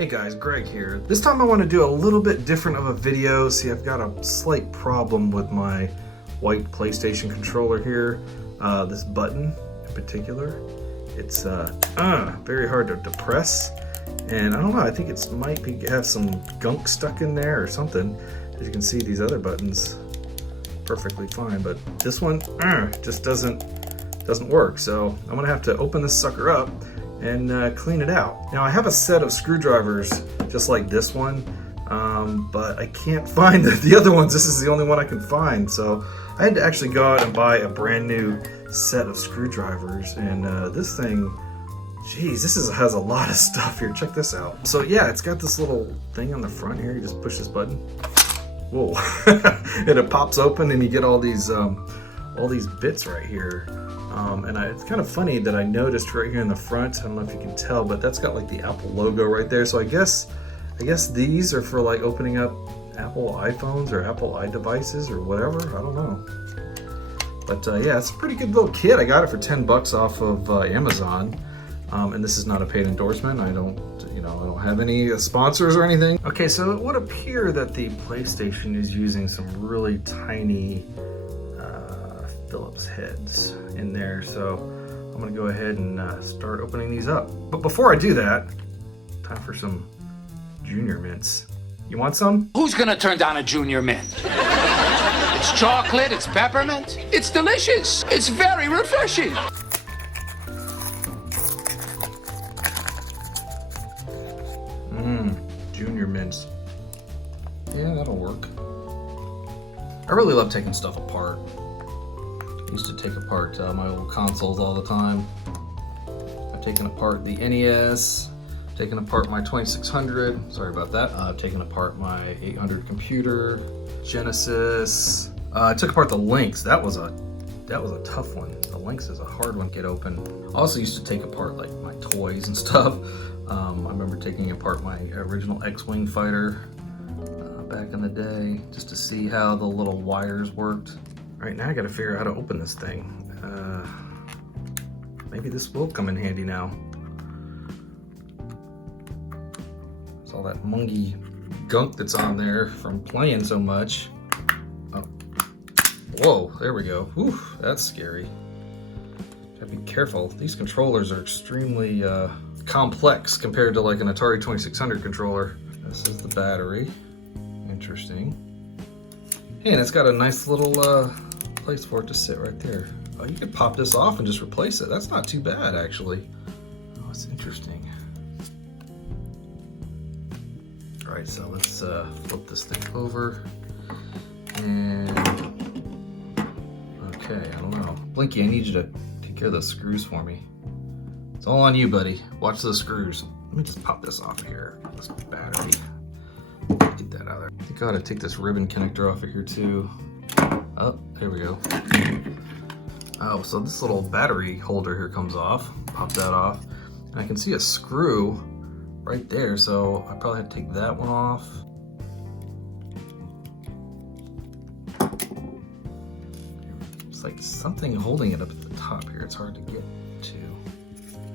Hey guys, Greg here. This time I want to do a little bit different of a video. See, I've got a slight problem with my white PlayStation controller here. This button in particular, it's very hard to depress. And I don't know, I think it might have some gunk stuck in there or something. As you can see, these other buttons perfectly fine, but this one just doesn't work. So I'm gonna have to open this sucker up and clean it out. Now I have a set of screwdrivers just like this one, but I can't find the other ones. This is the only one I can find. So I had to actually go out and buy a brand new set of screwdrivers, and this thing, geez, has a lot of stuff here. Check this out. So yeah, it's got this little thing on the front here. You just push this button. Whoa, and it pops open and you get all these bits right here. It's kind of funny that I noticed right here in the front, I don't know if you can tell, but that's got like the Apple logo right there. So I guess these are for like opening up Apple iPhones or Apple iDevices or whatever. I don't know. But yeah, it's a pretty good little kit. I got it for 10 bucks off of Amazon. And this is not a paid endorsement. I don't have any sponsors or anything. Okay, so it would appear that the PlayStation is using some really tiny Phillips heads in there. So I'm gonna go ahead and start opening these up. But before I do that, time for some Junior Mints. You want some? Who's gonna turn down a Junior Mint? It's chocolate, it's peppermint, it's delicious, it's very refreshing. Junior Mints. Yeah, that'll work. I really love taking stuff apart. I used to take apart my old consoles all the time. I've taken apart the NES, taken apart my 2600, sorry about that. I've taken apart my 800 computer, Genesis. I took apart the Lynx. That was a tough one. The Lynx is a hard one to get open. I also used to take apart like my toys and stuff. I remember taking apart my original X-Wing fighter back in the day just to see how the little wires worked. All right, now I gotta figure out how to open this thing. Maybe this will come in handy now. It's all that mungy gunk that's on there from playing so much. Oh, whoa, there we go. Whew, that's scary. Gotta be careful. These controllers are extremely complex compared to like an Atari 2600 controller. This is the battery. Interesting. Hey, and it's got a nice little place for it to sit right there. Oh, you could pop this off and just replace it. That's not too bad, actually. Oh, it's interesting. All right, so let's flip this thing over. And okay, I don't know. Blinky, I need you to take care of those screws for me. It's all on you, buddy. Watch those screws. Let me just pop this off here. This battery. Get that out of there. I think I ought to take this ribbon connector off of here too. Oh, there we go. Oh, so this little battery holder here comes off. Pop that off. And I can see a screw right there, so I probably have to take that one off. It's like something holding it up at the top here. It's hard to get to.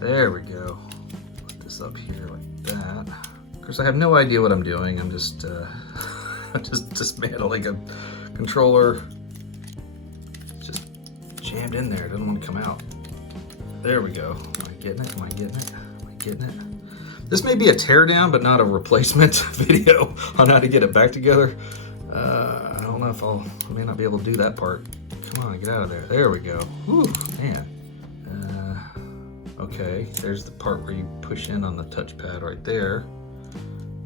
There we go. Put this up here like that. Of course, I have no idea what I'm doing. I'm just dismantling a controller. It's just jammed in there. It doesn't want to come out. There we go. Am I getting it? Am I getting it? Am I getting it? This may be a teardown, but not a replacement video on how to get it back together. I don't know if I may not be able to do that part. Come on, get out of there. There we go. Whew, man. Okay, there's the part where you push in on the touchpad right there.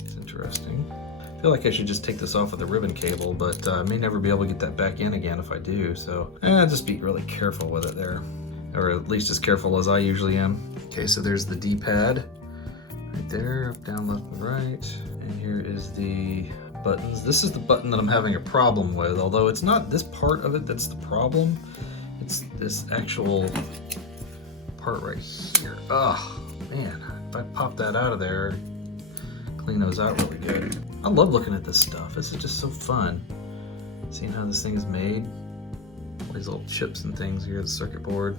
It's interesting. I feel like I should just take this off with a ribbon cable, but I may never be able to get that back in again if I do, so just be really careful with it there. Or at least as careful as I usually am. Okay, so there's the D-pad right there, up, down, left, and right. And here is the buttons. This is the button that I'm having a problem with, although it's not this part of it that's the problem. It's this actual part right here. Oh man, if I pop that out of there, clean those out really good. I love looking at this stuff. This is just so fun. Seeing how this thing is made. All these little chips and things here, the circuit board.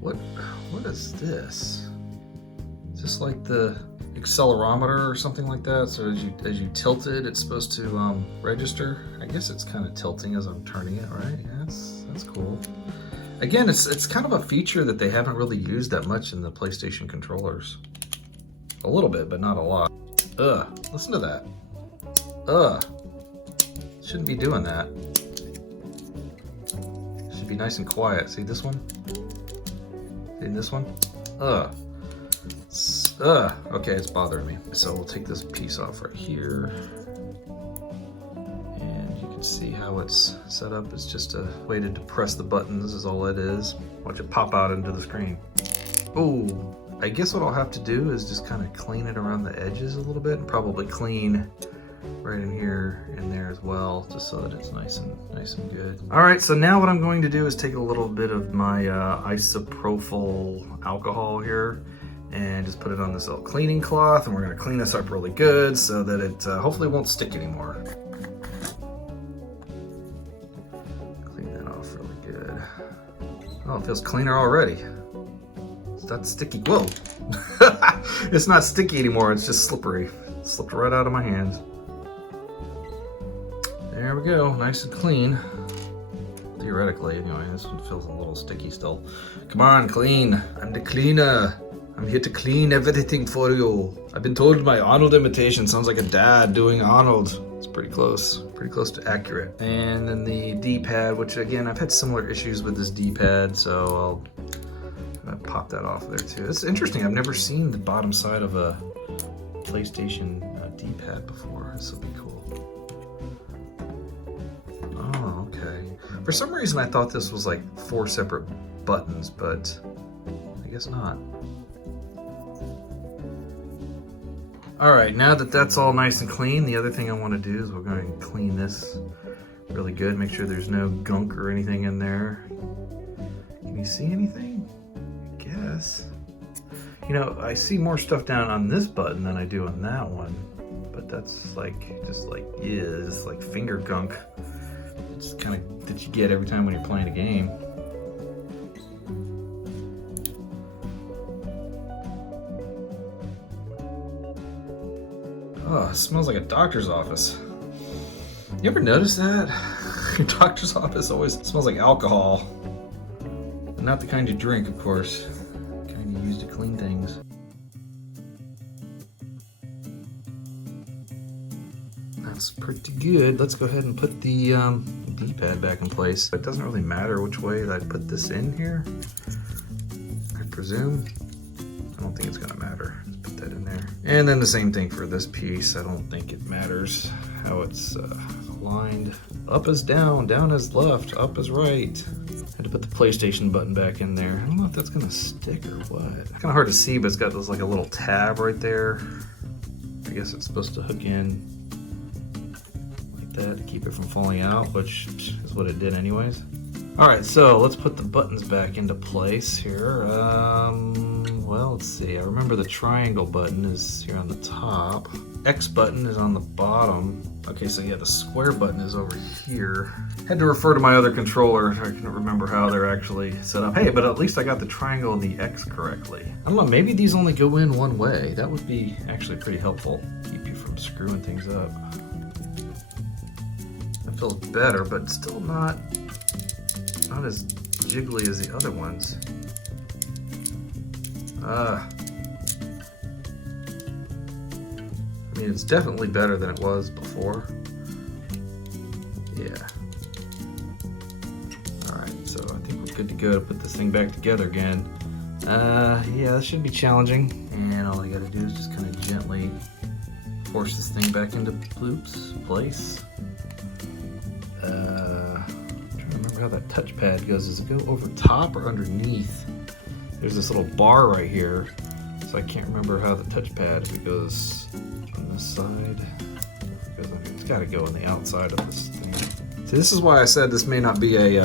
What is this? Is this like the accelerometer or something like that? So as you tilt it, it's supposed to register. I guess it's kind of tilting as I'm turning it, right? Yeah, that's cool. Again, it's kind of a feature that they haven't really used that much in the PlayStation controllers. A little bit, but not a lot. Listen to that. Shouldn't be doing that. Should be nice and quiet. See this one? See this one? Okay, it's bothering me. So we'll take this piece off right here. And you can see how it's set up. It's just a way to depress the buttons is all it is. Watch it pop out into the screen. Oh, I guess what I'll have to do is just kind of clean it around the edges a little bit and probably clean right in here and there as well, just so that it's nice and good. All right, so now what I'm going to do is take a little bit of my isopropyl alcohol here and just put it on this little cleaning cloth, and we're gonna clean this up really good so that it hopefully won't stick anymore. Clean that off really good. Oh, it feels cleaner already. It's not sticky. Whoa! It's not sticky anymore, it's just slippery. It slipped right out of my hands. There we go, nice and clean. Theoretically, anyway, this one feels a little sticky still. Come on, clean. I'm the cleaner. I'm here to clean everything for you. I've been told my Arnold imitation sounds like a dad doing Arnold. It's pretty close to accurate. And then the D-pad, which again, I've had similar issues with this D-pad, so I'll pop that off there too. It's interesting, I've never seen the bottom side of a PlayStation D-pad before. This will be cool. Oh, okay. For some reason I thought this was like 4 separate buttons, but I guess not. All right, now that that's all nice and clean, the other thing I want to do is we're going to clean this really good, make sure there's no gunk or anything in there. Can you see anything? I guess. You know, I see more stuff down on this button than I do on that one, but that's like, just like finger gunk. It's kind of that you get every time when you're playing a game. Oh, it smells like a doctor's office. You ever notice that? Your doctor's office always smells like alcohol. Not the kind you drink, of course. The kind you use to clean things. That's pretty good. Let's go ahead and put the D-pad back in place. It doesn't really matter which way I put this in here, I presume. I don't think it's gonna matter. Just put that in there. And then the same thing for this piece. I don't think it matters how it's aligned. Up is down, down is left, up is right. Had to put the PlayStation button back in there. I don't know if that's gonna stick or what. It's kind of hard to see, but it's got this like a little tab right there. I guess it's supposed to hook in like that to keep it from falling out, which is what it did anyways. All right, so let's put the buttons back into place here. Well, let's see. I remember the triangle button is here on the top. X button is on the bottom. Okay, so yeah, the square button is over here. Had to refer to my other controller. I couldn't remember how they're actually set up. Hey, but at least I got the triangle and the X correctly. I don't know, maybe these only go in one way. That would be actually pretty helpful. Keep you from screwing things up. That feels better, but still not as jiggly as the other ones. I mean, it's definitely better than it was before. Yeah. Alright, so I think we're good to go to put this thing back together again. Yeah, that should be challenging. And all I gotta do is just kind of gently force this thing back into place. How that touchpad goes. Does it go over top or underneath? There's this little bar right here, so I can't remember how the touchpad, if it goes on this side. It's got to go on the outside of this thing. See, this is why I said this may not be a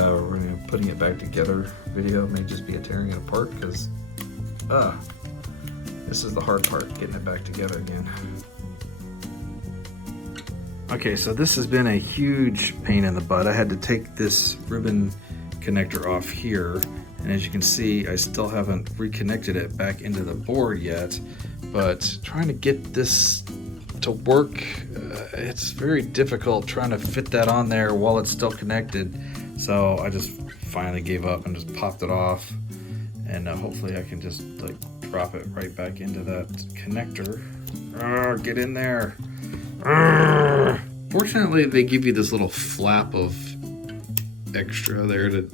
putting it back together video. It may just be a tearing it apart, because this is the hard part, getting it back together again. Okay, so this has been a huge pain in the butt. I had to take this ribbon connector off here, and as you can see, I still haven't reconnected it back into the board yet. but trying to get this to work, it's very difficult trying to fit that on there while it's still connected. So I just finally gave up and just popped it off, and hopefully I can just like drop it right back into that connector. Get in there. Fortunately, they give you this little flap of extra there to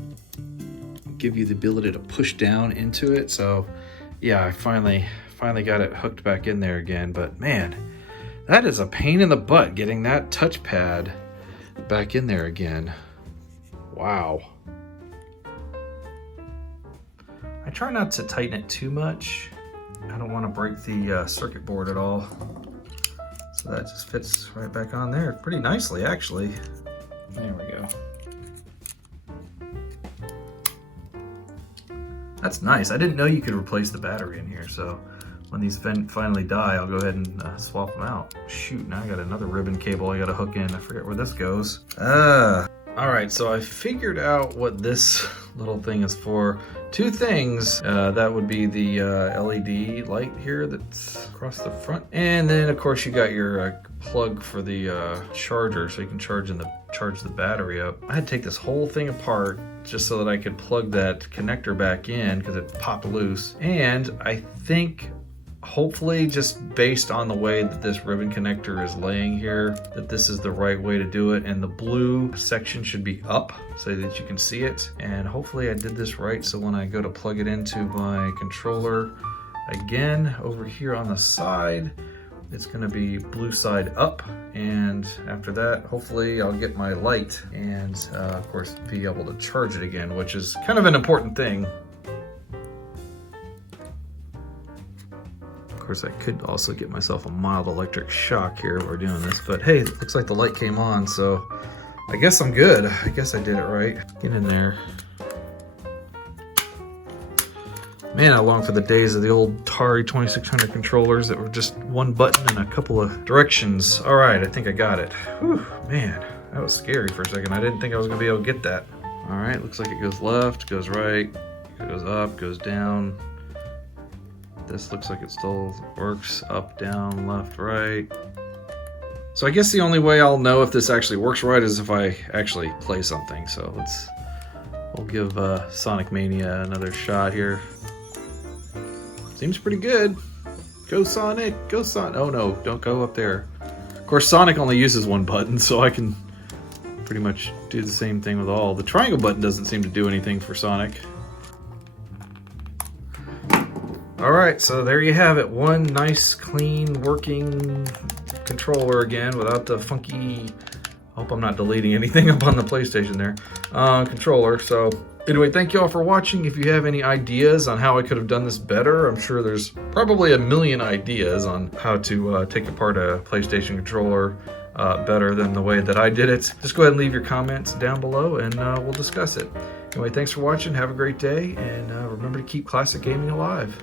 give you the ability to push down into it. So yeah, I finally got it hooked back in there again. But man, that is a pain in the butt getting that touchpad back in there again. Wow. I try not to tighten it too much. I don't want to break the circuit board at all. So that just fits right back on there pretty nicely, actually. There we go. That's nice. I didn't know you could replace the battery in here, so when these finally die, I'll go ahead and swap them out. Shoot, now I got another ribbon cable I gotta hook in. I forget where this goes. Alright, so I figured out what this little thing is for. Two things. That would be the LED light here that's across the front. And then, of course, you got your plug for the charger, so you can charge the battery up. I had to take this whole thing apart just so that I could plug that connector back in because it popped loose. And I think, hopefully, just based on the way that this ribbon connector is laying here, that this is the right way to do it. And the blue section should be up so that you can see it. And hopefully I did this right, so when I go to plug it into my controller again over here on the side, it's going to be blue side up. And after that, hopefully I'll get my light and of course be able to charge it again, which is kind of an important thing. Of course, I could also get myself a mild electric shock here while we're doing this, but hey, it looks like the light came on, so I guess I'm good. I guess I did it right. Get in there. Man, I long for the days of the old Atari 2600 controllers that were just one button and a couple of directions. All right, I think I got it. Whew, man, that was scary for a second. I didn't think I was gonna be able to get that. All right, looks like it goes left, goes right, goes up, goes down. This looks like it still works. Up, down, left, right. So I guess the only way I'll know if this actually works right is if I actually play something. So we'll give Sonic Mania another shot here. Seems pretty good. Go Sonic, go Sonic. Oh no, don't go up there. Of course, Sonic only uses one button, so I can pretty much do the same thing with all. The triangle button doesn't seem to do anything for Sonic. Alright, so there you have it. One nice, clean, working controller again without the funky... I hope I'm not deleting anything up on the PlayStation there. Controller. So anyway, thank you all for watching. If you have any ideas on how I could have done this better, I'm sure there's probably a million ideas on how to take apart a PlayStation controller better than the way that I did it. Just go ahead and leave your comments down below and we'll discuss it. Anyway, thanks for watching. Have a great day, and remember to keep classic gaming alive.